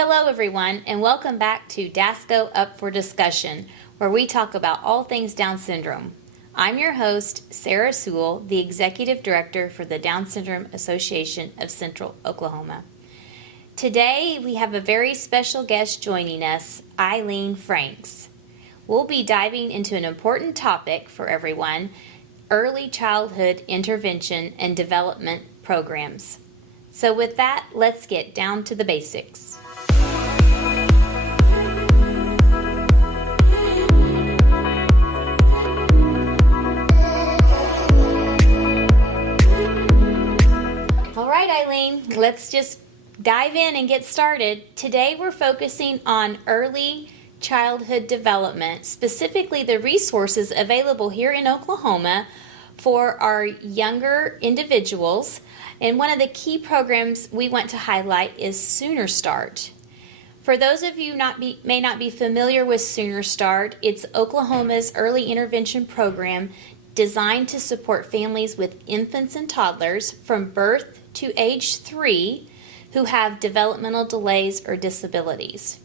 Hello everyone, and welcome back to DASCO Up for Discussion, where we talk about all things Down syndrome. I'm your host, Sarah Sewell, the Executive Director for the Down Syndrome Association of Central Oklahoma. Today, we have a very special guest joining us, Eilene Franks. We'll be diving into an important topic for everyone, early childhood intervention and development programs. So with that, let's get down to the basics. All right, Eilene, let's just dive in and get started. Today we're focusing on early childhood development, specifically the resources available here in Oklahoma for our younger individuals. And one of the key programs we want to highlight is SoonerStart. For those of you may not be familiar with SoonerStart, it's Oklahoma's early intervention program designed to support families with infants and toddlers from birth to age 3 who have developmental delays or disabilities.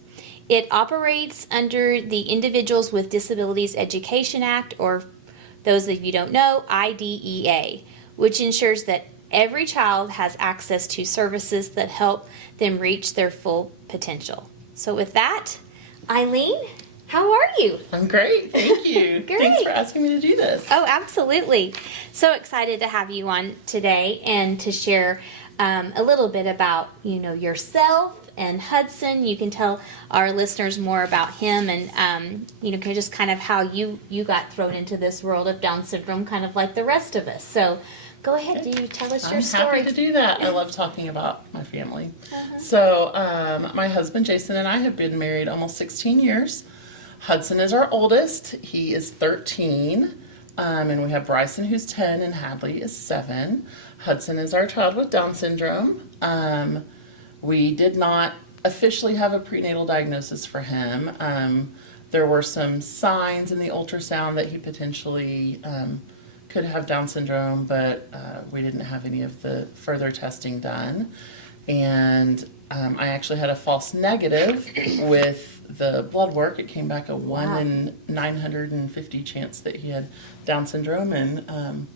It operates under the Individuals with Disabilities Education Act, or those of you don't know, IDEA, which ensures that every child has access to services that help them reach their full potential. So with that, Eilene, how are you? I'm great, thank you. Great. Thanks for asking me to do this. Oh, absolutely. So excited to have you on today and to share a little bit about, yourself and Hudson. You can tell our listeners more about him and, just kind of how you got thrown into this world of Down syndrome, kind of like the rest of us. So go ahead, you tell us your story. I'm happy to do that. I love talking about my family. So my husband Jason and I have been married almost 16 years. Hudson is our oldest. He is 13. And we have Bryson, who's 10, and Hadley is 7. Hudson is our child with Down syndrome. We did not officially have a prenatal diagnosis for him. There were some signs in the ultrasound that he potentially could have Down syndrome, but we didn't have any of the further testing done. And I actually had a false negative with the blood work. It came back a 1 in 950 chance that he had Down syndrome, and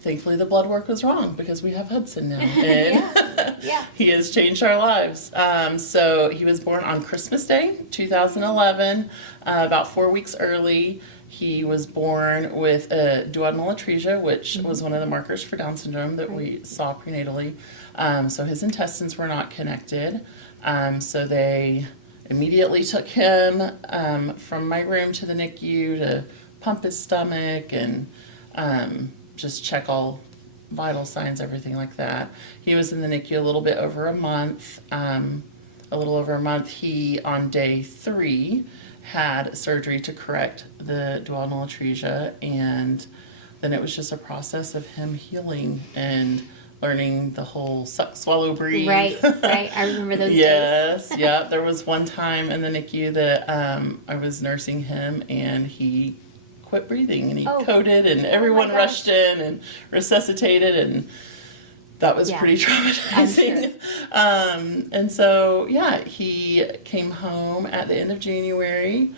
thankfully the blood work was wrong because we have Hudson now, and he has changed our lives. So he was born on Christmas Day, 2011, about 4 weeks early. He was born with a duodenal atresia, which was one of the markers for Down syndrome that we saw prenatally. So his intestines were not connected. So they immediately took him from my room to the NICU to pump his stomach and just check all vital signs, everything like that. He was in the NICU a little bit over a month. He, on day 3, had surgery to correct the duodenal atresia, and then it was just a process of him healing and learning the whole suck, swallow, breathe. Right. I remember those days. Yes, yeah. There was one time in the NICU that I was nursing him, and he quit breathing, and he coded, and everyone rushed in and resuscitated, and that was pretty traumatizing. And so, he came home at the end of January,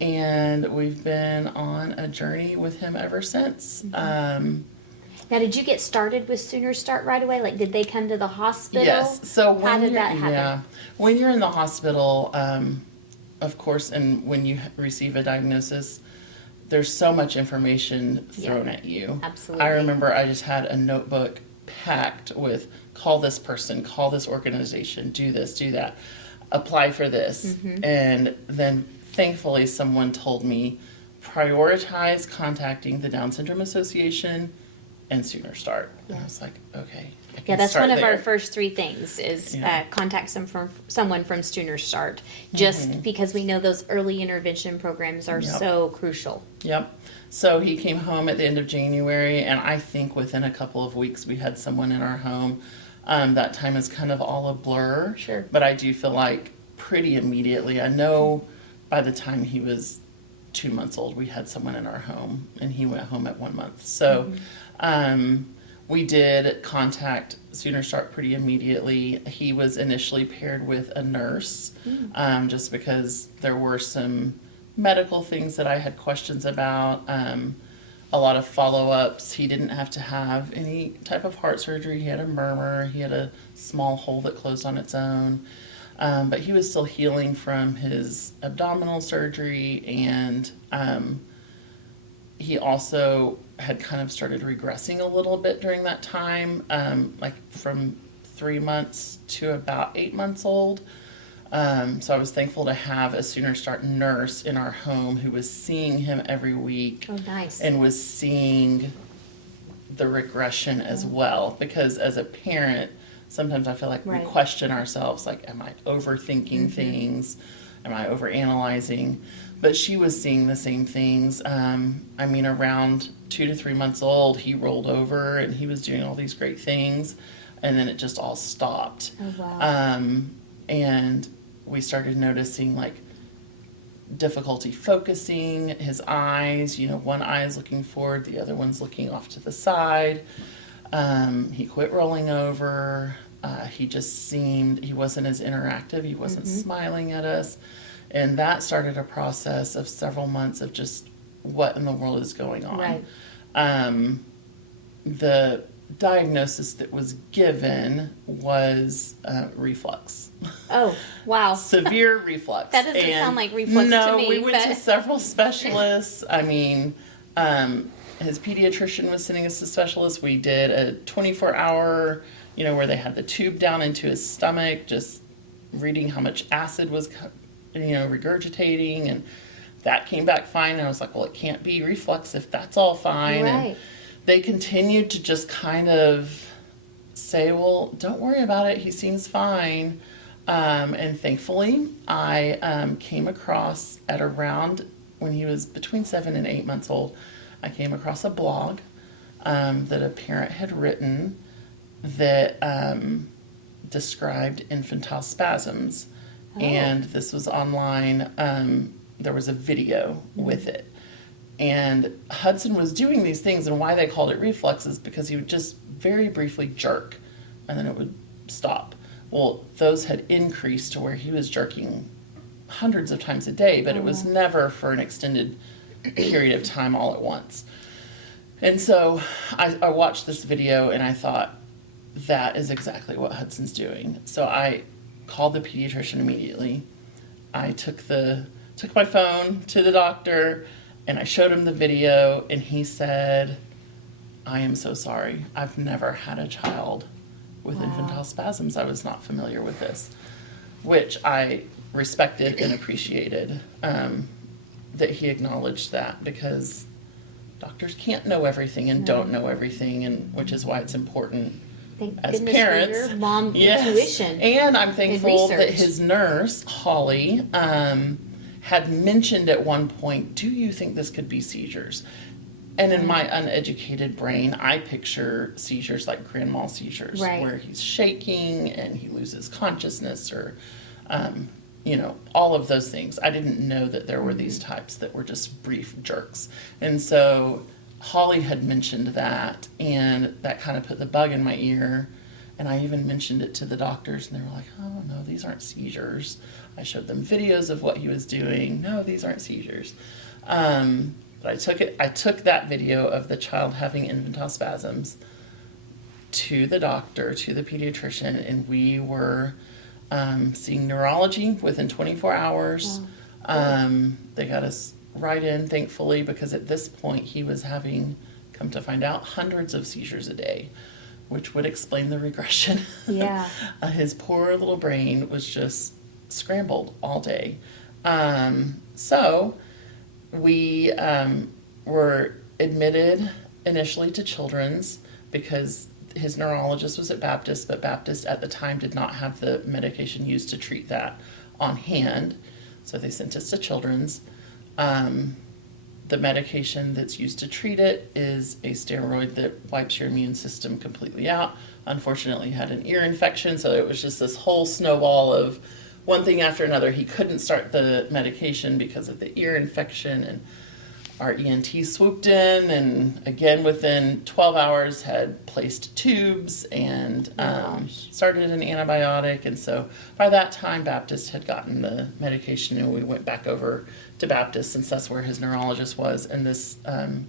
and we've been on a journey with him ever since. Now, did you get started with SoonerStart right away? Like, did they come to the hospital? Yes. So how did that happen? Yeah, when you're in the hospital, of course, and when you receive a diagnosis, there's so much information thrown at you. Absolutely. I remember I just had a notebook packed with call this person, call this organization, do this, do that, apply for this. And then thankfully someone told me prioritize contacting the Down Syndrome Association and SoonerStart. And I was like, okay. That's one of our first 3 things is contact someone from SoonerStart, just because we know those early intervention programs are so crucial. Yep. So he came home at the end of January, and I think within a couple of weeks we had someone in our home. That time is kind of all a blur. Sure. But I do feel like pretty immediately, I know by the time he was 2 months old, we had someone in our home, and he went home at 1 month. So we did contact SoonerStart pretty immediately. He was initially paired with a nurse, just because there were some medical things that I had questions about. A lot of follow-ups. He didn't have to have any type of heart surgery. He had a murmur. He had a small hole that closed on its own. But he was still healing from his abdominal surgery, and he also had kind of started regressing a little bit during that time, like from 3 months to about 8 months old. So I was thankful to have a SoonerStart nurse in our home who was seeing him every week. Oh, nice. And was seeing the regression as well. Because as a parent, sometimes I feel like we question ourselves, like, am I overthinking things? Am I overanalyzing? But she was seeing the same things. I mean, around 2 to 3 months old, he rolled over and he was doing all these great things. And then it just all stopped. Oh, wow. And we started noticing like difficulty focusing, his eyes, one eye is looking forward, the other one's looking off to the side. He quit rolling over. He just he wasn't as interactive. He wasn't smiling at us. And that started a process of several months of just what in the world is going on. Right. The diagnosis that was given was reflux. Oh, wow. Severe reflux. That doesn't sound like reflux to me. No, we went to several specialists. I mean, his pediatrician was sending us to specialists. We did a 24-hour, where they had the tube down into his stomach, just reading how much acid was, regurgitating, and that came back fine. And I was like, well, it can't be reflux if that's all fine. Right. And they continued to just kind of say, well, don't worry about it. He seems fine. And thankfully, I came across at around when he was between 7 and 8 months old, I came across a blog that a parent had written that described infantile spasms. Oh. And this was online. There was a video with it. And Hudson was doing these things, and why they called it reflux is because he would just very briefly jerk, and then it would stop. Well, those had increased to where he was jerking hundreds of times a day, but it was never for an extended period of time all at once. And so I watched this video, and I thought, that is exactly what Hudson's doing. So I called the pediatrician immediately. I took my phone to the doctor, and I showed him the video, and he said, I am so sorry. I've never had a child with infantile spasms. I was not familiar with this, which I respected and appreciated, that he acknowledged that, because doctors can't know everything and don't know everything, and which is why it's important Thank as goodness parents. for your mom intuition. And I'm thankful that research. his nurse, Holly, had mentioned at one point, do you think this could be seizures? And in my uneducated brain, I picture seizures like grand mal seizures, where he's shaking and he loses consciousness, or, all of those things. I didn't know that there were these types that were just brief jerks. And so Holly had mentioned that, and that kind of put the bug in my ear. And I even mentioned it to the doctors, and they were like, oh, no, these aren't seizures. I showed them videos of what he was doing. No, these aren't seizures. But I took that video of the child having infantile spasms to the doctor, to the pediatrician, and we were seeing neurology within 24 hours. They got us right in, thankfully, because at this point he was having, come to find out, hundreds of seizures a day, which would explain the regression. Yeah. His poor little brain was just scrambled all day. So we were admitted initially to Children's because his neurologist was at Baptist, but Baptist at the time did not have the medication used to treat that on hand. So they sent us to Children's. The medication that's used to treat it is a steroid that wipes your immune system completely out. Unfortunately, he had an ear infection, so it was just this whole snowball of one thing after another. He couldn't start the medication because of the ear infection, our ENT swooped in, and again within 12 hours had placed tubes and started an antibiotic. And so by that time, Baptist had gotten the medication, and we went back over to Baptist since that's where his neurologist was. And this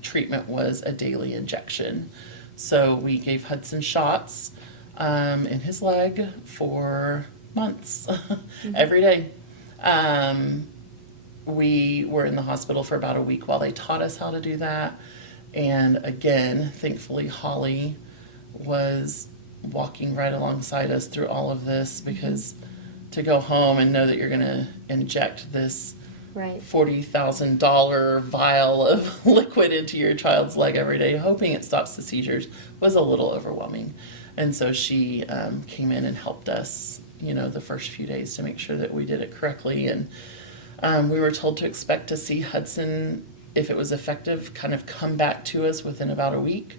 treatment was a daily injection. So we gave Hudson shots in his leg for months, every day. We were in the hospital for about a week while they taught us how to do that. And again, thankfully, Holly was walking right alongside us through all of this, because to go home and know that you're going to inject this $40,000 vial of liquid into your child's leg every day, hoping it stops the seizures, was a little overwhelming. And so she came in and helped us, the first few days to make sure that we did it correctly. And we were told to expect to see Hudson, if it was effective, kind of come back to us within about a week.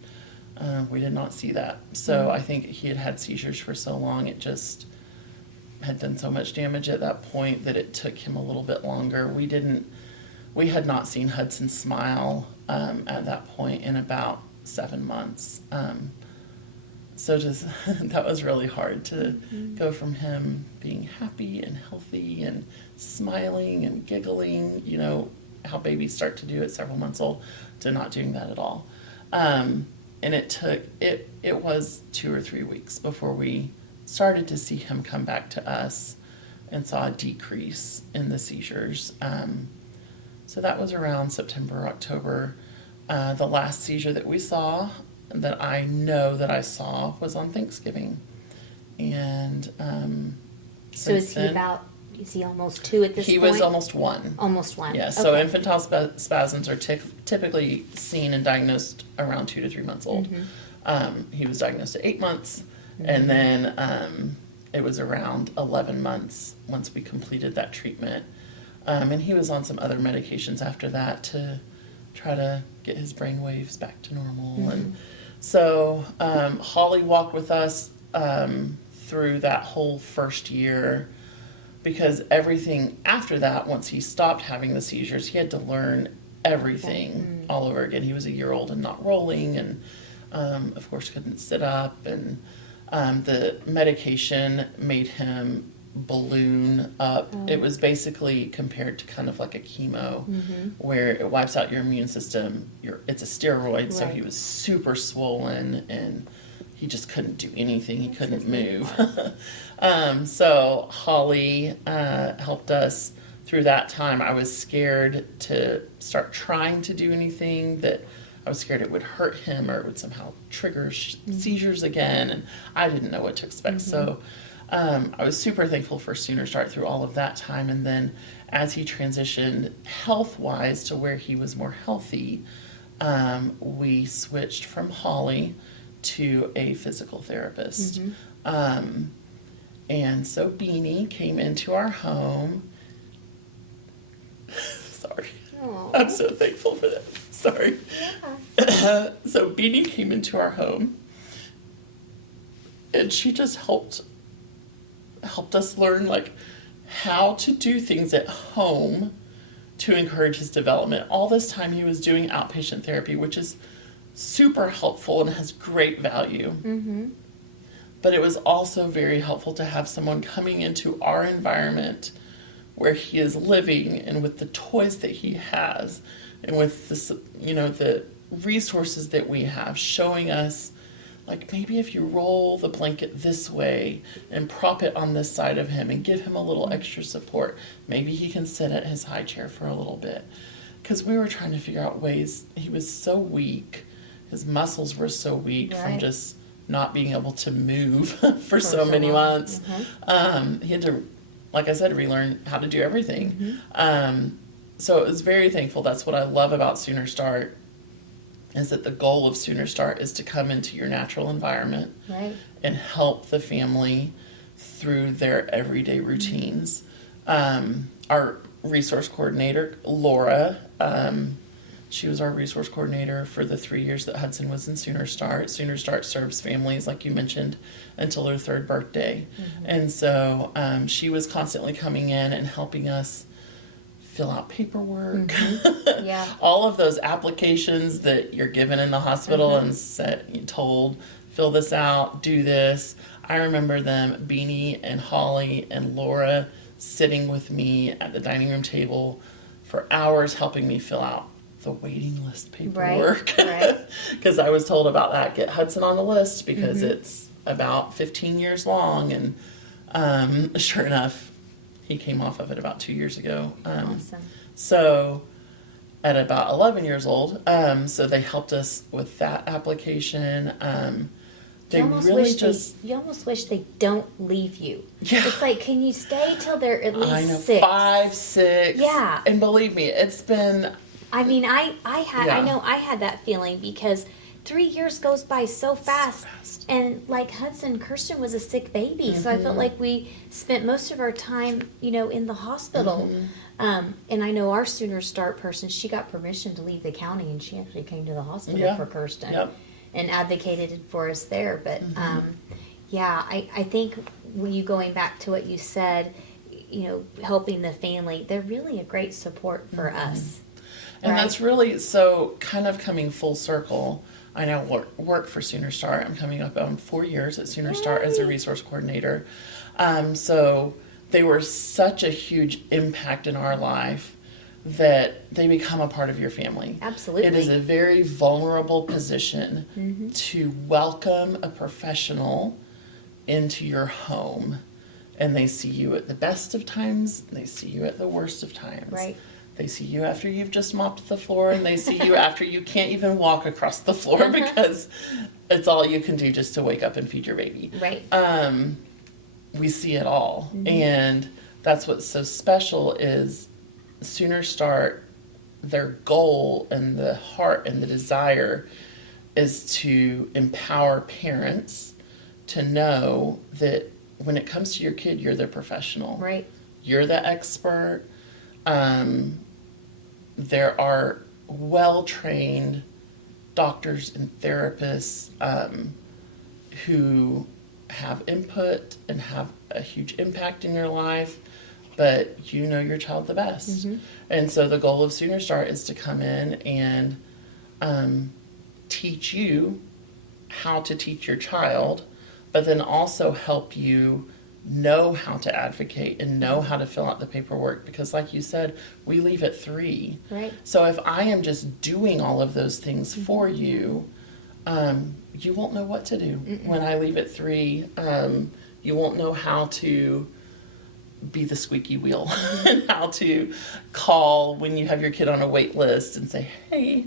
We did not see that. So I think he had had seizures for so long, it just had done so much damage at that point that it took him a little bit longer. We had not seen Hudson smile at that point in about 7 months. So just that was really hard to go from him being happy and healthy and smiling and giggling, how babies start to do at several months old, to not doing that at all. And it was 2 or 3 weeks before we started to see him come back to us and saw a decrease in the seizures. So that was around September, October. The last seizure that we saw, that I know that I saw, was on Thanksgiving. And so is he almost 2 at this point? He was almost 1. Almost 1. Yeah, so infantile spasms are typically seen and diagnosed around 2 to 3 months old. He was diagnosed at 8 months, and then it was around 11 months once we completed that treatment. And he was on some other medications after that to try to get his brain waves back to normal. And so Holly walked with us through that whole first year, because everything after that, once he stopped having the seizures, he had to learn everything all over again. He was a year old and not rolling, and of course couldn't sit up, and the medication made him balloon up. It was basically compared to kind of like a chemo, where it wipes out your immune system. It's a steroid, so he was super swollen, and he just couldn't do anything. He couldn't move. So Holly helped us through that time. I was scared to start trying to do anything that I was scared it would hurt him or it would somehow trigger seizures again, and I didn't know what to expect. So I was super thankful for SoonerStart through all of that time. And then as he transitioned health-wise to where he was more healthy, we switched from Holly to a physical therapist. And so Beanie came into our home. Sorry. Aww. I'm so thankful for that. Sorry. Yeah. So Beanie came into our home, and she just helped us learn how to do things at home to encourage his development. All this time he was doing outpatient therapy, which is super helpful and has great value. But it was also very helpful to have someone coming into our environment where he is living, and with the toys that he has, and with the resources that we have, showing us, maybe if you roll the blanket this way and prop it on this side of him and give him a little extra support, maybe he can sit at his high chair for a little bit. Because we were trying to figure out ways. He was so weak. His muscles were so weak from just not being able to move for so many months. He had to, like I said, relearn how to do everything. So it was very thankful. That's what I love about SoonerStart, is that the goal of SoonerStart is to come into your natural environment and help the family through their everyday routines. Our resource coordinator, Laura, she was our resource coordinator for the 3 years that Hudson was in SoonerStart. SoonerStart serves families, like you mentioned, until their 3rd birthday. And so she was constantly coming in and helping us fill out paperwork. Yeah. All of those applications that you're given in the hospital and told, fill this out, do this. I remember them, Beanie and Holly and Laura, sitting with me at the dining room table for hours helping me fill out the waiting list paperwork. Right. Because I was told about that. Get Hudson on the list because it's about 15 years long. And sure enough, he came off of it about 2 years ago. Awesome. So at about 11 years old, so they helped us with that application. They really you almost wish they don't leave you. Yeah. It's like, can you stay till they're at least I know, 6? 5, 6. Yeah. And believe me, it's been. I mean, I Yeah. know I had that feeling because 3 years goes by so fast. And like Kirsten was a sick baby, so I felt like we spent most of our time, in the hospital. And I know our SoonerStart person, she got permission to leave the county, and she actually came to the hospital for Kirsten and advocated for us there. But I think you going back to what you said, helping the family, they're really a great support for us. And right? that's really, so kind of coming full circle. I now work for SoonerStart. I'm coming up on 4 years at SoonerStart as a resource coordinator. So they were such a huge impact in our life that they become a part of your family. Absolutely. It is a very vulnerable position to welcome a professional into your home. And they see you at the best of times, and they see you at the worst of times. Right. They see you after you've just mopped the floor, and they see you after you can't even walk across the floor because it's all you can do just to wake up and feed your baby. Right. We see it all. And that's what's so special is SoonerStart, their goal and the heart and the desire is to empower parents to know that when it comes to your kid, you're the professional. Right. You're the expert. There are well-trained doctors and therapists who have input and have a huge impact in your life, but you know your child the best. And so the goal of SoonerStart is to come in and teach you how to teach your child, but then also help you know how to advocate and know how to fill out the paperwork, because like you said, we leave at 3. Right. So if I am just doing all of those things for you, you won't know what to do when I leave at 3. You won't know how to be the squeaky wheel and how to call when you have your kid on a wait list and say, hey,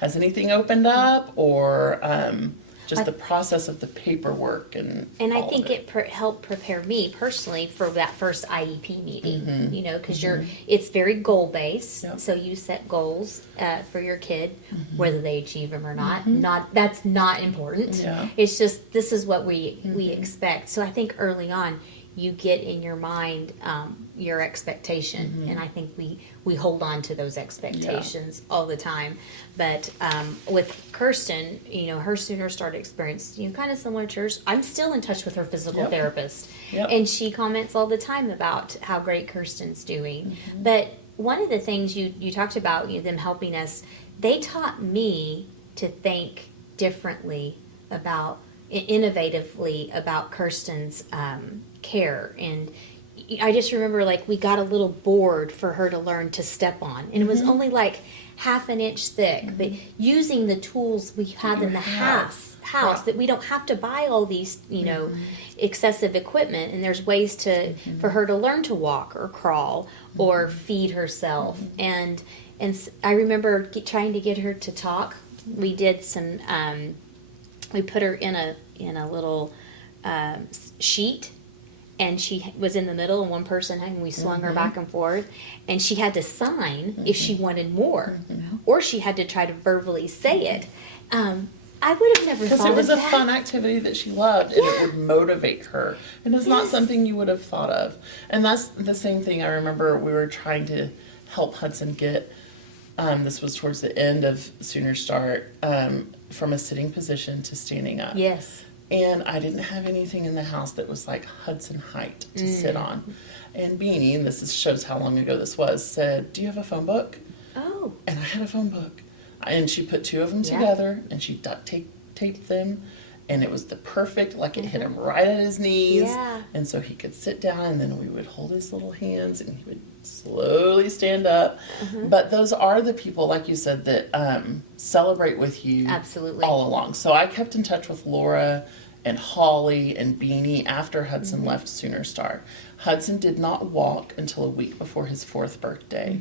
has anything opened up? Or just the process of the paperwork and I think it helped prepare me personally for that first IEP meeting, because it's very goal based. Yep. So you set goals for your kid, whether they achieve them or not. That's not important. Yeah. It's just, this is what we expect. So I think early on, you get in your mind your expectation, and I think we hold on to those expectations all the time. But with Kirsten, her SoonerStart experience, kind of similar to yours. I'm still in touch with her physical therapist, and she comments all the time about how great Kirsten's doing. But one of the things you talked about, them helping us, they taught me to think differently about, innovatively about Kirsten's care. And I just remember, we got a little board for her to learn to step on, and it was only like half an inch thick, but using the tools we have in the house that we don't have to buy all these excessive equipment, and there's ways for her to learn to walk or crawl or feed herself. And I remember trying to get her to talk. We did some we put her in a little sheet, and she was in the middle and one person, and we swung her back and forth, and she had to sign if she wanted more, or she had to try to verbally say it. I would have never thought of that. Because it was a fun activity that she loved, and it would motivate her. And it's not something you would have thought of. And that's the same thing. I remember we were trying to help Hudson get, this was towards the end of SoonerStart, from a sitting position to standing up. Yes. And I didn't have anything in the house that was like Hudson height to sit on. And Beanie, and shows how long ago this was, said, "Do you have a phone book?" Oh. And I had a phone book. And she put two of them Yeah. together, and she duct taped them. And it was the perfect, like it hit him right at his knees. Yeah. And so he could sit down, and then we would hold his little hands, and he would slowly stand up. But those are the people, like you said, that celebrate with you Absolutely. all along. So I kept in touch with Laura and Holly and Beanie after Hudson left SoonerStart. Hudson did not walk until a week before his 4th birthday.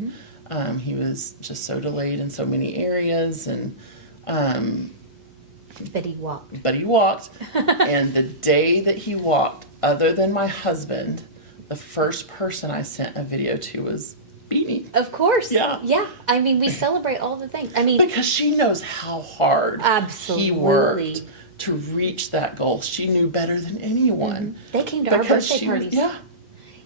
He was just so delayed in so many areas, and But he walked. and the day that he walked, other than my husband, the first person I sent a video to was Beanie. Of course. Yeah. Yeah. I mean, we celebrate all the things. I mean, Because she knows how hard Absolutely. he worked to reach that goal. She knew better than anyone. they came to our Because birthday she was- parties. yeah.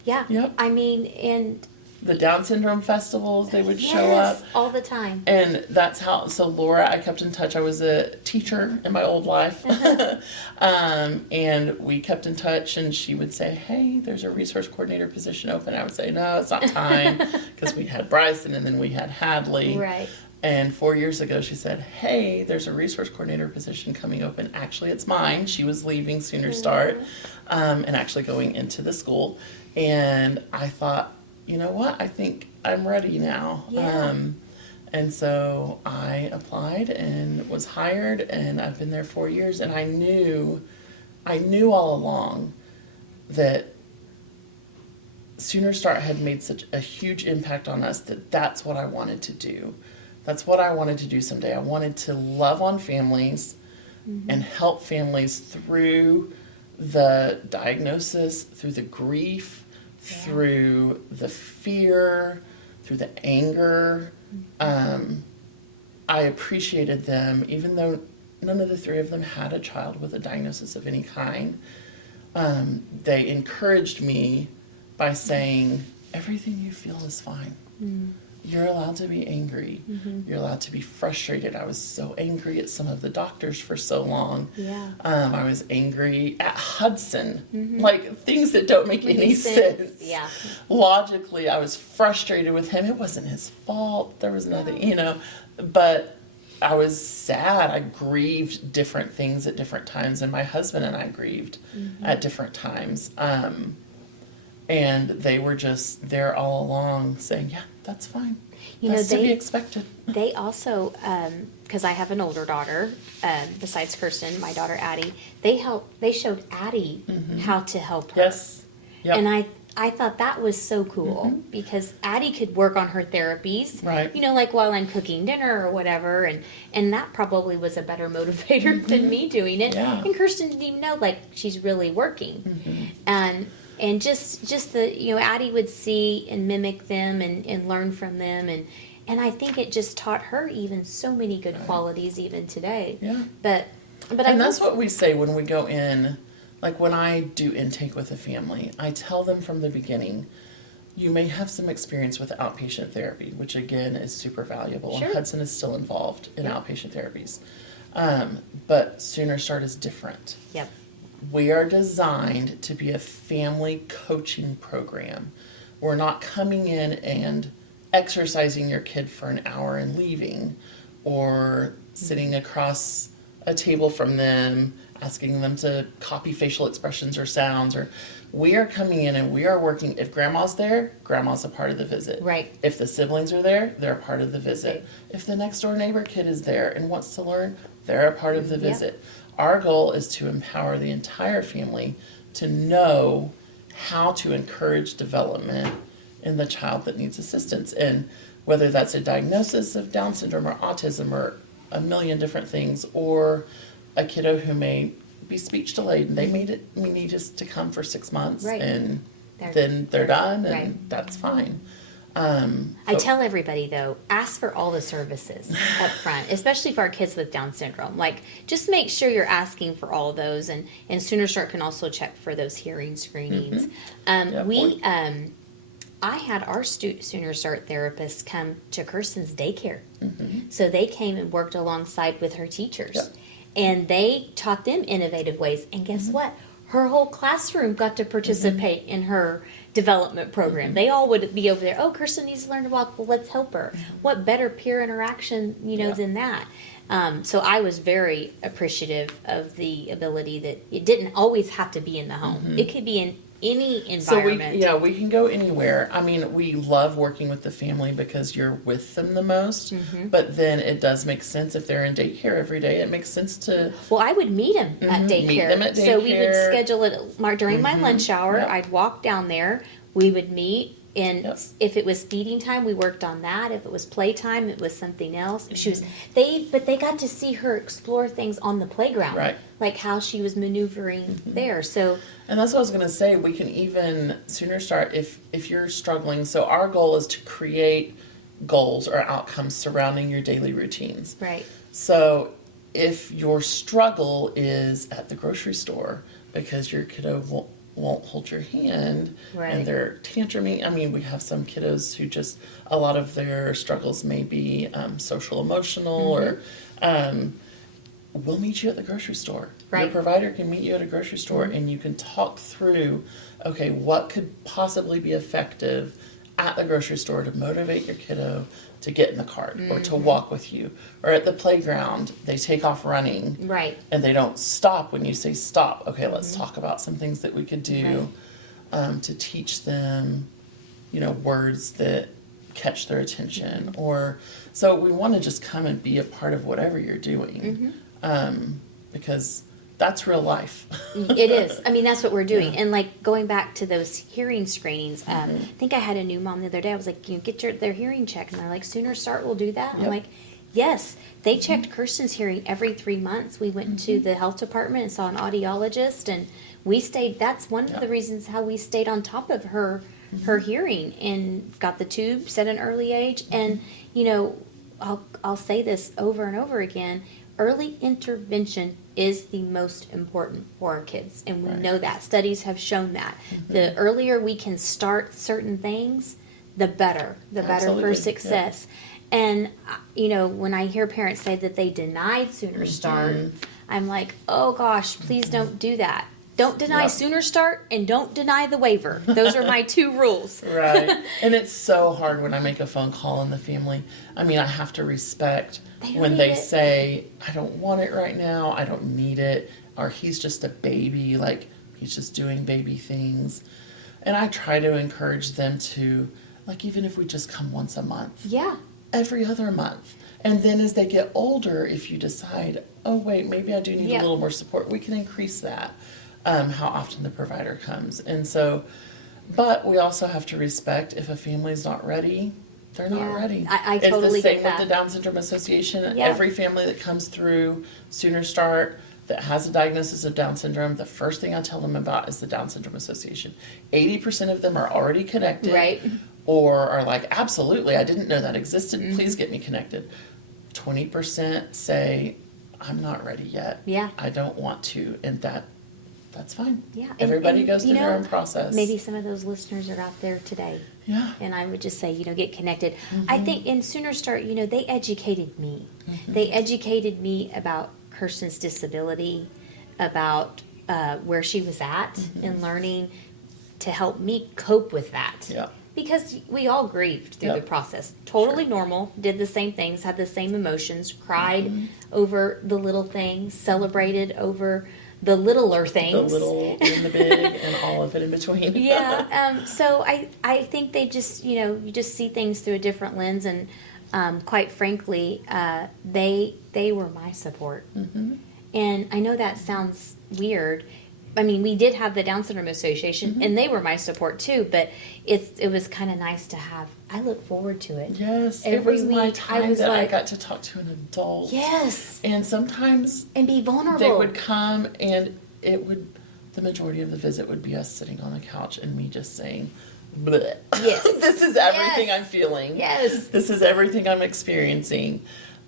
Yeah. Yep. I mean, and The Down syndrome festivals, they would show yes, up. all the time. And that's how, so Laura, I kept in touch. I was a teacher in my old life. And we kept in touch, and she would say, "Hey, there's a resource coordinator position open." I would say, "No, it's not time," because we had Bryson and then we had Hadley. Right. And 4 years ago, she said, "Hey, there's a resource coordinator position coming open. Actually, it's mine." She was leaving SoonerStart and actually going into the school. And I thought, you know what? I think I'm ready now. Yeah. And so I applied and was hired, and I've been there 4 years. And I knew all along that SoonerStart had made such a huge impact on us that that's what I wanted to do. That's what I wanted to do someday. I wanted to love on families and help families through the diagnosis, through the grief, through the fear, through the anger. I appreciated them, even though none of the three of them had a child with a diagnosis of any kind. They encouraged me by saying, everything you feel is fine. You're allowed to be angry. You're allowed to be frustrated. I was so angry at some of the doctors for so long. Yeah. I was angry at Hudson, like things that don't make any sense. Yeah. Logically, I was frustrated with him. It wasn't his fault. There was nothing, but I was sad. I grieved different things at different times, and my husband and I grieved at different times. And they were just there all along saying, yeah, that's fine. That's to be expected. They also, because I have an older daughter, besides Kirsten, my daughter Addie, they showed Addie how to help her. Yes. Yep. And I thought that was so cool because Addie could work on her therapies, Right. Like while I'm cooking dinner or whatever, and that probably was a better motivator than me doing it. Yeah. And Kirsten didn't even know, like, she's really working. And just the, Addie would see and mimic them and learn from them. And I think it just taught her even so many good qualities even today. Yeah. But And that's what we say when we go in, like when I do intake with a family, I tell them from the beginning, you may have some experience with outpatient therapy, which again is super valuable. Sure. Hudson is still involved in outpatient therapies. But SoonerStart is different. Yep. We are designed to be a family coaching program. We're not coming in and exercising your kid for an hour and leaving, or sitting across a table from them, asking them to copy facial expressions or sounds. Or we are coming in and we are working. If grandma's there, grandma's a part of the visit. Right. If the siblings are there, they're a part of the visit. Right. If the next door neighbor kid is there and wants to learn, they're a part of the visit. Our goal is to empower the entire family to know how to encourage development in the child that needs assistance. And whether that's a diagnosis of Down syndrome or autism or a million different things, or a kiddo who may be speech delayed and they need us to come for 6 months, Right. and They're- then they're done, and right. that's fine. I tell everybody, though, ask for all the services up front, especially for our kids with Down syndrome. Like, just make sure you're asking for all those, and SoonerStart can also check for those hearing screenings. I had our SoonerStart therapist come to Kirsten's daycare. So they came and worked alongside with her teachers. Yep. and they taught them innovative ways. And guess what? Her whole classroom got to participate in her development program. They all would be over there. Oh, Kirsten needs to learn to walk. Well, let's help her. What better peer interaction, than that? So I was very appreciative of the ability that it didn't always have to be in the home. It could be in any environment. So we can go anywhere. I mean, we love working with the family because you're with them the most, but then it does make sense if they're in daycare every day. It makes sense to... Well, I would meet them at daycare. Meet them at So we would daycare. schedule it during my lunch hour. Yep. I'd walk down there. We would meet. And Yep. if it was feeding time, we worked on that. If it was playtime, it was something else. But they got to see her explore things on the playground, Right. like how she was maneuvering there. So, And that's what I was going to say. We can even sooner start if you're struggling. So our goal is to create goals or outcomes surrounding your daily routines. right, So if your struggle is at the grocery store because your kiddo won't hold your hand Right. and they're tantruming. I mean, we have some kiddos who just, a lot of their struggles may be social, emotional, or we'll meet you at the grocery store. Your Right. provider can meet you at a grocery store and you can talk through, okay, what could possibly be effective at the grocery store to motivate your kiddo to get in the cart or to walk with you. Or at the playground, they take off running right. and they don't stop when you say stop. Okay, let's talk about some things that we could do to teach them, words that catch their attention. Or so we want to just come and be a part of whatever you're doing, because that's real life. It is. I mean, that's what we're doing. And like going back to those hearing screenings, I think I had a new mom the other day. I was like, get their hearing checked. And they're like, SoonerStart will do that. I'm Yep. like, yes. They checked Kirsten's hearing every 3 months. We went to the health department and saw an audiologist, and we stayed. That's one of the reasons how we stayed on top of her hearing and got the tubes at an early age. And I'll say this over and over again. Early intervention is the most important for our kids, and we know that. Studies have shown that. The earlier we can start certain things, the better for Absolutely, success. And, when I hear parents say that they denied SoonerStart, I'm like, oh gosh, please don't do that. Don't deny Yep. SoonerStart and don't deny the waiver. Those are my 2 rules. Right. And it's so hard when I make a phone call in the family. I mean, I have to respect They don't when need they it. say, I don't want it right now, I don't need it, or he's just a baby, like he's just doing baby things. And I try to encourage them to, like, even if we just come once a month, Yeah. every other month. And then as they get older, if you decide, oh, wait, maybe I do need Yeah. a little more support, we can increase that, how often the provider comes. And so, but we also have to respect if a family's not ready, they're not Yeah. ready. I It's totally the same get with that. the Down Syndrome Association. Yeah. Every family that comes through SoonerStart that has a diagnosis of Down syndrome, the first thing I tell them about is the Down Syndrome Association. 80% of them are already connected. Right. Or are like, absolutely, I didn't know that existed. Please get me connected. 20% say, I'm not ready yet. Yeah. I don't want to. And that's fine. Yeah. And- Everybody and, goes through their own process. Maybe some of those listeners are out there today. Yeah. And I would just say, get connected. I think in SoonerStart, they educated me. They educated me about Kirsten's disability, about where she was at, and learning to help me cope with that. Yeah. Because we all grieved through Yep. the process. Totally normal, did the same things, had the same emotions, cried over the little things, celebrated over the littler things. The little and the big and all of it in between. Yeah. So I think they just, you just see things through a different lens, and quite frankly, they were my support. And I know that sounds weird. I mean, we did have the Down Syndrome Association, and they were my support too. But it was kind of nice to have. I look forward to it. Yes. Every it was my week, I time was that I like- got to talk to an adult. Yes, And sometimes and be vulnerable. they would come and the majority of the visit would be us sitting on the couch and me just saying, bleh. Yes. This is everything Yes. I'm feeling. Yes. This is everything I'm experiencing.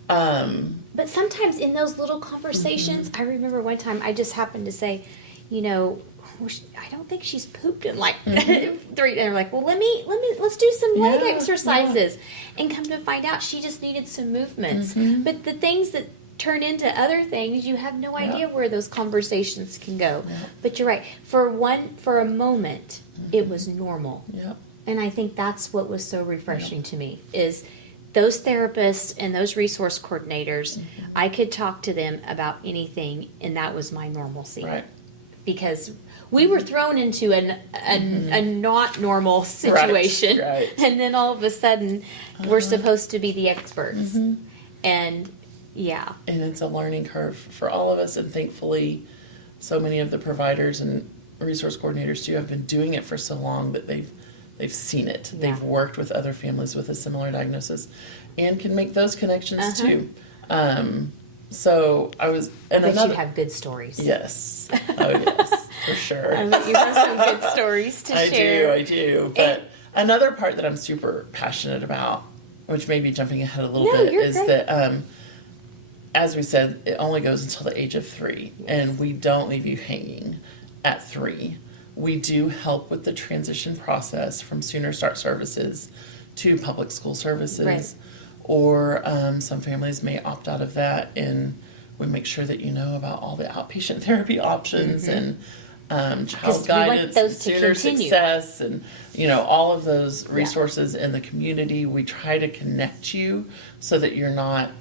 But sometimes in those little conversations, I remember one time I just happened to say, I don't think she's pooped in like 3. And they're like, well, let's do some leg Yeah, exercises. And come to find out, she just needed some movements. But the things that turn into other things. You have no idea Yeah. where those conversations can go. Yeah. But you're right. For a moment, it was normal. Yep. And I think that's what was so refreshing to me is those therapists and those resource coordinators, I could talk to them about anything, and that was my normalcy. Right. Because we were thrown into a not normal situation, Right. and then all of a sudden we're supposed to be the experts. And yeah, And it's a learning curve for all of us, and thankfully, so many of the providers and resource coordinators too have been doing it for so long that they've seen it. Yeah. They've worked with other families with a similar diagnosis, and can make those connections too. So I was, and I bet another, you have good stories. yes, oh yes, for sure. I bet you have some good stories to share. I do. But another part that I'm super passionate about, which may be jumping ahead a little No, bit, you're is great. that, as we said, it only goes until the age of 3, and we don't leave you hanging at 3. We do help with the transition process from SoonerStart services to public school services. Right. Or some families may opt out of that, and we make sure that you know about all the outpatient therapy options and child we want guidance, those and to Sooner continue. Success, and all of those resources in the community. We try to connect you so that you're not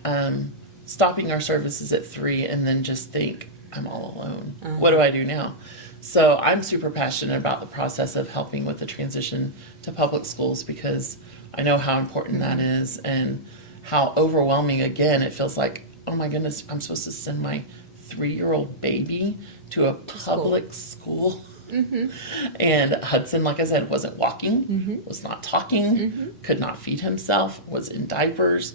stopping our services at 3 and then just think, I'm all alone. What do I do now? So I'm super passionate about the process of helping with the transition to public schools, because I know how important that is, and how overwhelming, again, it feels like, oh my goodness, I'm supposed to send my 3-year-old baby to a public school. And Hudson, like I said, wasn't walking, was not talking, could not feed himself, was in diapers,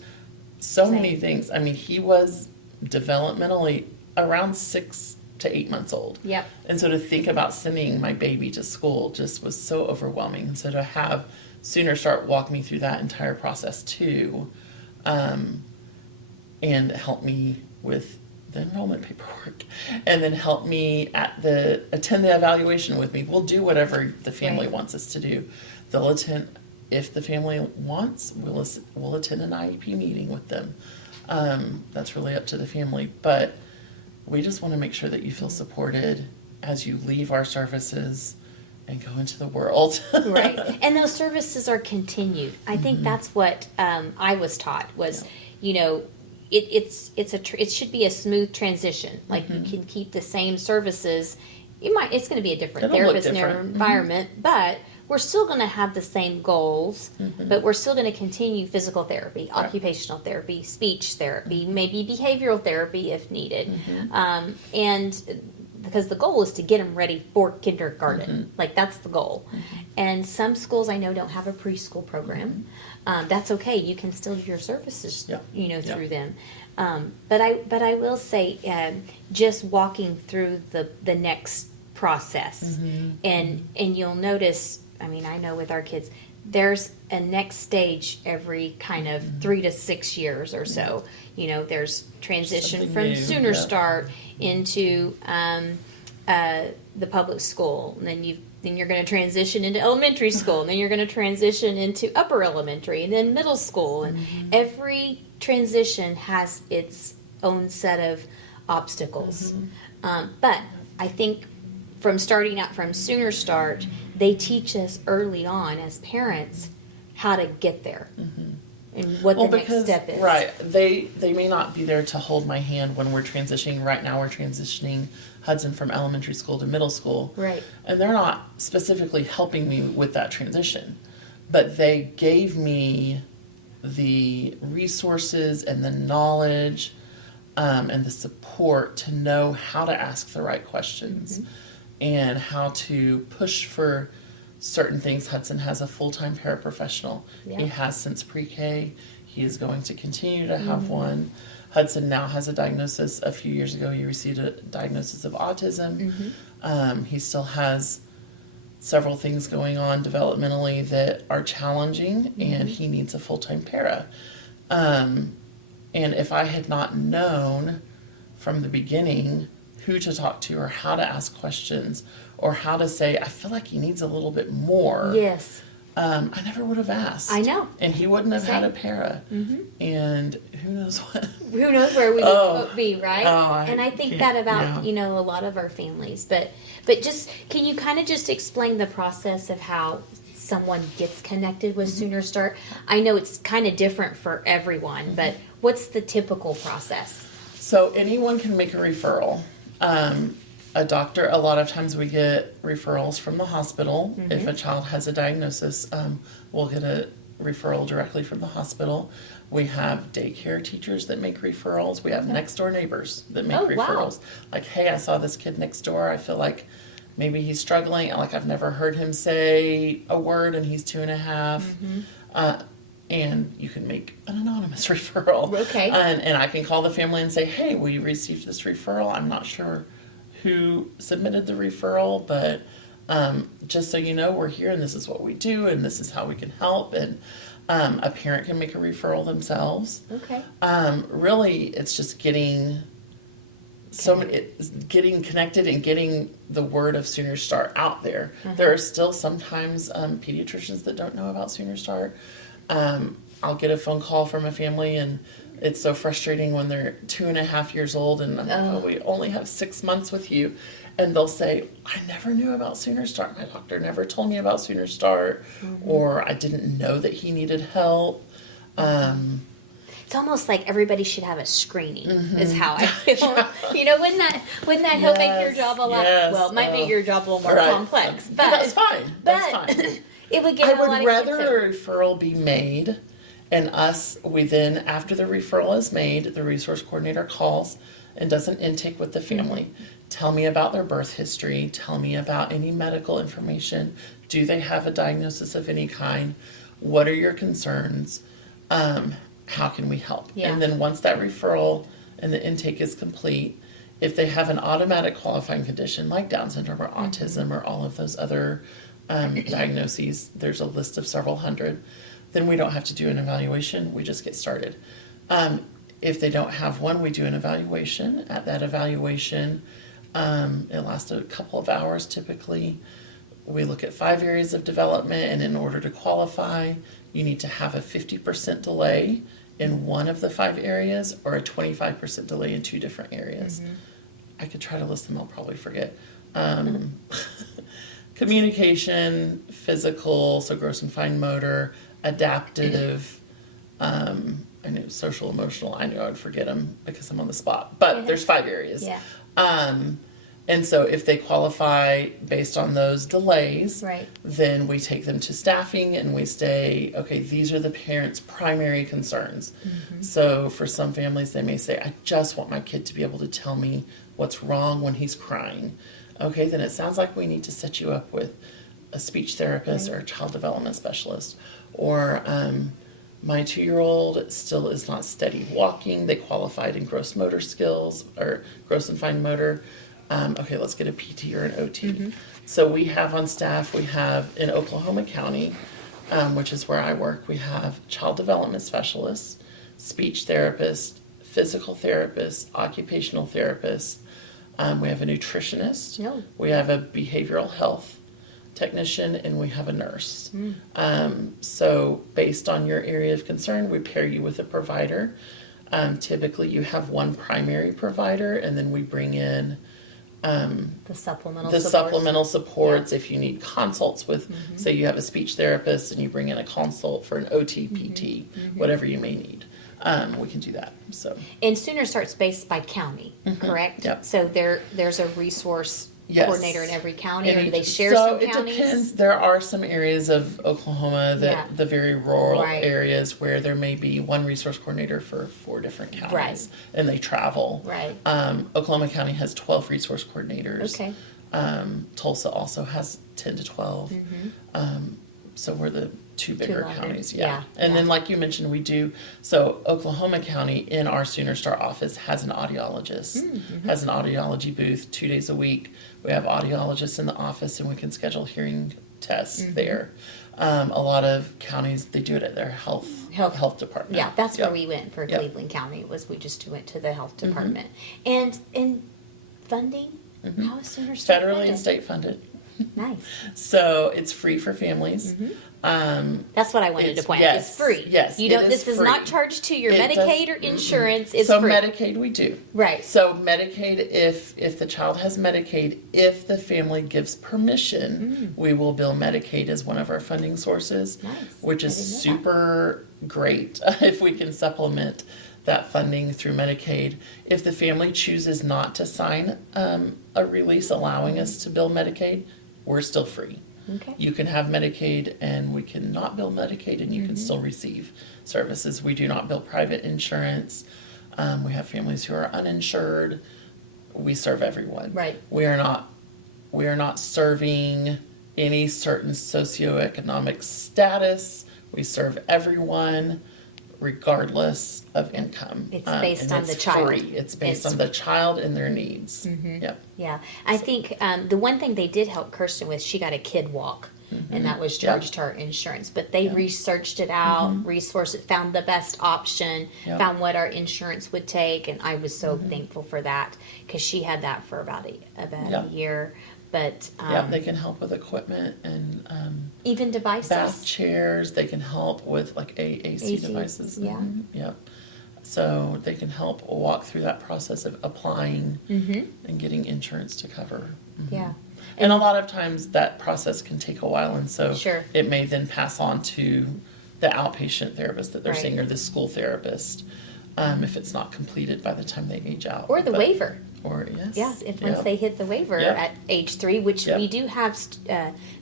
so many things. I mean, he was developmentally around 6 to 8 months old. Yep. And so to think about sending my baby to school just was so overwhelming. And so to have SoonerStart walk me through that entire process too, and help me with the enrollment paperwork, and then help me attend the evaluation with me. We'll do whatever the family wants us to do. They'll attend, if the family wants, we'll attend an IEP meeting with them. That's really up to the family, but we just want to make sure that you feel supported as you leave our services and go into the world. Right. And those services are continued. I think that's what I was taught was, it should be a smooth transition. Like you can keep the same services. It's going to be a different It'll look therapist in their different. environment, but we're still going to have the same goals, but we're still going to continue physical therapy, occupational therapy, speech therapy, maybe behavioral therapy if needed. And because the goal is to get them ready for kindergarten. Like that's the goal. And some schools I know don't have a preschool program. That's okay. You can still do your services, through them. But I will say, just walking through the next process, and you'll notice. I mean, I know with our kids, there's a next stage every kind of 3 to 6 years or so. There's transition Something from new, SoonerStart into the public school, and then you're going to transition into elementary school, and then you're going to transition into upper elementary, and then middle school, and every transition has its own set of obstacles. But I think from starting out from SoonerStart, they teach us early on as parents how to get there and what the next step is. Right. They may not be there to hold my hand when we're transitioning. Right now we're transitioning Hudson from elementary school to middle school. Right. And they're not specifically helping me with that transition. But they gave me the resources and the knowledge and the support to know how to ask the right questions and how to push for certain things. Hudson has a full-time paraprofessional. Yeah. He has since pre-K. He is going to continue to have one. Hudson now has a diagnosis. A few years ago, he received a diagnosis of autism. He still has several things going on developmentally that are challenging, and he needs a full-time para. And if I had not known from the beginning who to talk to or how to ask questions or how to say, I feel like he needs a little bit more. Yes. I never would have asked. I know. And he wouldn't have had a Same. para. And who knows what. Who knows where we would be, right? Oh, and I think can't- that about, yeah. you know, a lot of our families. But just, can you kind of just explain the process of how someone gets connected with SoonerStart? I know it's kind of different for everyone, but what's the typical process? So anyone can make a referral. A doctor, a lot of times we get referrals from the hospital. If a child has a diagnosis, we'll get a referral directly from the hospital. We have daycare teachers that make referrals. We have next door neighbors that make Oh, wow. referrals. Like, hey, I saw this kid next door. I feel like maybe he's struggling. Like, I've never heard him say a word and he's 2.5. And you can make an anonymous referral. Okay. And I can call the family and say, hey, we received this referral. I'm not sure who submitted the referral, but just so you know, we're here and this is what we do and this is how we can help. And a parent can make a referral themselves. Okay. Really, it's just getting getting connected and getting the word of SoonerStart out there. There are still sometimes pediatricians that don't know about SoonerStart. I'll get a phone call from a family and it's so frustrating when they're 2.5 years old and I'm like, oh, we only have 6 months with you. And they'll say, I never knew about SoonerStart. My doctor never told me about SoonerStart, or I didn't know that he needed help. It's almost like everybody should have a screening, is how I feel. You know, wouldn't that help make your job a lot? Yes. Well, it might make your job a little more Right. complex, but That's fine. That's but fine. it would get I a lot would of rather kids a referral be made and we then, after the referral is made, the resource coordinator calls and does an intake with the family. Tell me about their birth history. Tell me about any medical information. Do they have a diagnosis of any kind? What are your concerns? How can we help? Yeah. And then once that referral and the intake is complete, if they have an automatic qualifying condition like Down syndrome or autism or all of those other diagnoses, there's a list of several hundred, then we don't have to do an evaluation, we just get started. If they don't have one, we do an evaluation. At that evaluation, it lasts a couple of hours typically. We look at 5 areas of development, and in order to qualify, you need to have a 50% delay in one of the 5 areas or a 25% delay in 2 different areas. I could try to list them, I'll probably forget. Communication, physical, so gross and fine motor, adaptive, I knew social, emotional, I knew I would forget them because I'm on the spot, but there's 5 areas. Yeah. And so if they qualify based on those delays, Right. then we take them to staffing and we say, okay, these are the parents' primary concerns. So for some families, they may say, I just want my kid to be able to tell me what's wrong when he's crying. Okay, then it sounds like we need to set you up with a speech therapist or a child development specialist. Or my 2-year-old still is not steady walking. They qualified in gross motor skills or gross and fine motor. Okay, let's get a PT or an OT. So we have on staff, we have in Oklahoma County, which is where I work, we have child development specialists, speech therapists, physical therapists, occupational therapists. We have a nutritionist. No. We have a behavioral health technician, and we have a nurse. So based on your area of concern, we pair you with a provider. Typically, you have one primary provider, and then we bring in The supplemental the supports. supplemental supports. If you need consults with, say you have a speech therapist and you bring in a consult for an OT, PT, whatever you may need, we can do that. So And SoonerStart's based by county, correct? Yep. So there's a resource Yes. coordinator in every county, or And do they share so some it counties? depends. There are some areas of Oklahoma that Yeah. the very rural Right. areas where there may be one resource coordinator for 4 different counties, Right. and they travel. Right. Oklahoma County has 12 resource coordinators. Okay. Tulsa also has 10 to 12. So we're the 2 bigger larger. counties, Yeah, And yeah. then, like you mentioned, we do. So Oklahoma County in our SoonerStart office has an audiologist, has an audiology booth 2 days a week. We have audiologists in the office, and we can schedule hearing tests there. A lot of counties, they do it at their health department. Yeah, that's Yep. where we went for Yep. Cleveland County. We just went to the health department. And funding, how is SoonerStart Federally funded? and state funded. Nice. So it's free for families. That's what I wanted to point out. It's free. Yes, You don't. it is This is free. not charged to your It Medicaid does- or insurance. It's so free. Medicaid we do. Right. So Medicaid, if the child has Medicaid, if the family gives permission, we will bill Medicaid as one of our funding sources, Nice. which is I didn't know super great if we can supplement that funding through Medicaid. If the family chooses not to sign a release allowing us to bill Medicaid, we're still free. Okay. You can have Medicaid and we can not bill Medicaid and you can still receive services. We do not bill private insurance. We have families who are uninsured. We serve everyone. Right. We are not serving any certain socioeconomic status. We serve everyone regardless of income. It's based and on it's the child. free. It's based It's- on the child and their needs. Yep. Yeah, I think the one thing they did help Kirsten with, she got a kid walk, and that was charged to her insurance. But they researched it out, resourced it, found the best option, Yep. found what our insurance would take, and I was so thankful for that because she had that for about Yep. a year. But Yeah, they can help with equipment and even devices. bath chairs. They can help with like AC AC, devices. yeah. Yep. So they can help walk through that process of applying and getting insurance to cover. Yeah. And a lot of times that process can take a while, and so Sure. it may then pass on to the outpatient therapist that they're Right. seeing or the school therapist if it's not completed by the time they age out. Or the But- waiver. Or yes. Yeah, if once yeah. they hit the waiver Yep. at age 3, which Yep. we do have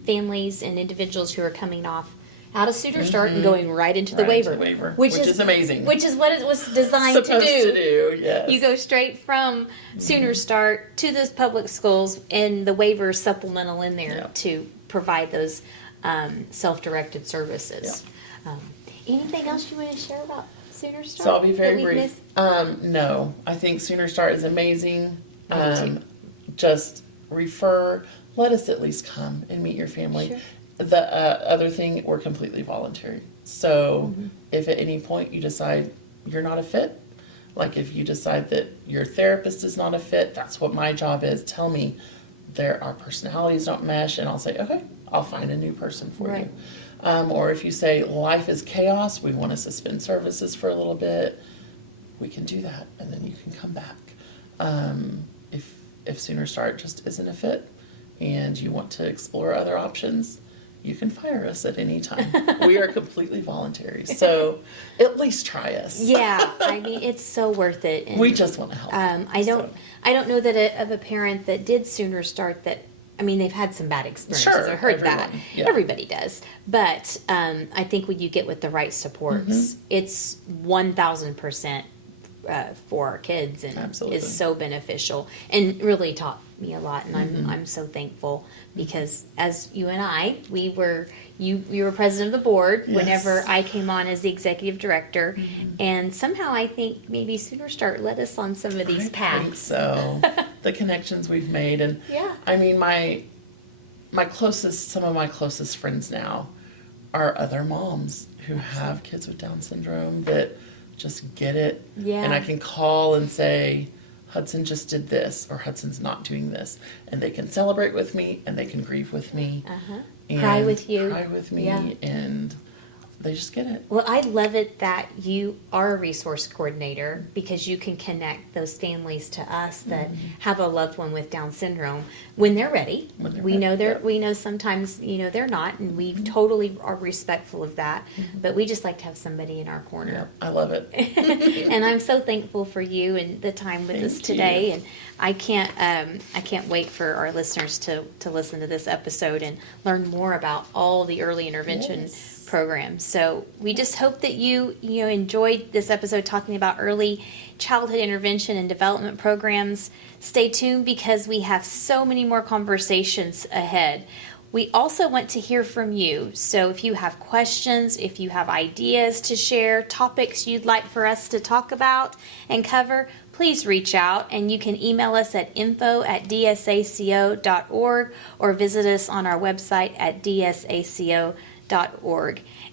families and individuals who are coming off out of SoonerStart and going right into the Right into waiver, the waiver, which is amazing. Which is what it was designed Supposed to do, yes. You go straight from SoonerStart to those public schools, and the waiver is supplemental in there Yep. to provide those self-directed services. Anything else you want to share about SoonerStart? So I'll be very that we've brief. missed? No, I think SoonerStart is amazing. Me too. Just refer, let us at least come and meet your family. Sure. The other thing, we're completely voluntary. So if at any point you decide you're not a fit, like if you decide that your therapist is not a fit, that's what my job is. Tell me our personalities don't mesh, and I'll say, okay, I'll find a new person for Right. you. Or if you say life is chaos, we want to suspend services for a little bit, we can do that, and then you can come back. If SoonerStart just isn't a fit, and you want to explore other options, you can fire us at any time. We are completely voluntary, so at least try us. Yeah, I mean, it's so worth it. And, We just want to help. I don't know that of a parent that did SoonerStart that. I mean, they've had some bad experiences. Sure, I heard that. everyone, yeah. Everybody does. But I think when you get with the right supports, it's 1,000% for our kids, and Absolutely. is so beneficial and really taught me a lot. And I'm so thankful because as you and I, you were president of the board whenever Yes. I came on as the executive director, and somehow I think maybe SoonerStart led us on some of these I think paths. so. The connections we've made, and Yeah. I mean, some of my closest friends now are other moms who have kids with Down syndrome that just get it. Yeah. And I can call and say, Hudson just did this, or Hudson's not doing this, and they can celebrate with me, and they can grieve with me, and Cry with you. cry with me, Yeah. and they just get it. Well, I love it that you are a resource coordinator because you can connect those families to us that have a loved one with Down syndrome when they're ready. When they're We ready, know yeah. we know sometimes they're not, and we totally are respectful of that. But we just like to have somebody in our corner. Yep, I love it. And I'm so thankful for you and the time with us Thank today. you. And I can't wait for our listeners to listen to this episode and learn more about all the early intervention Yes. programs. So we just hope that you enjoyed this episode talking about early childhood intervention and development programs. Stay tuned because we have so many more conversations ahead. We also want to hear from you. So if you have questions, if you have ideas to share, topics you'd like for us to talk about and cover, please reach out, and you can email us at info@dsaco.org or visit us on our website at dsaco.org.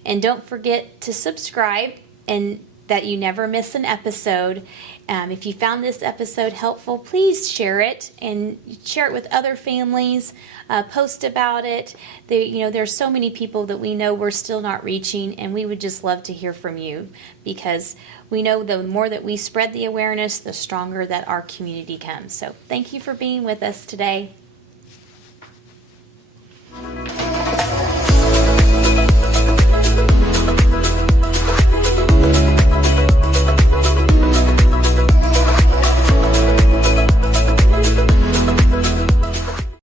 And don't forget to subscribe, and that you never miss an episode. If you found this episode helpful, please share it and share it with other families. Post about it. There's so many people that we know we're still not reaching, and we would just love to hear from you, because we know the more that we spread the awareness, the stronger that our community comes. So thank you for being with us today.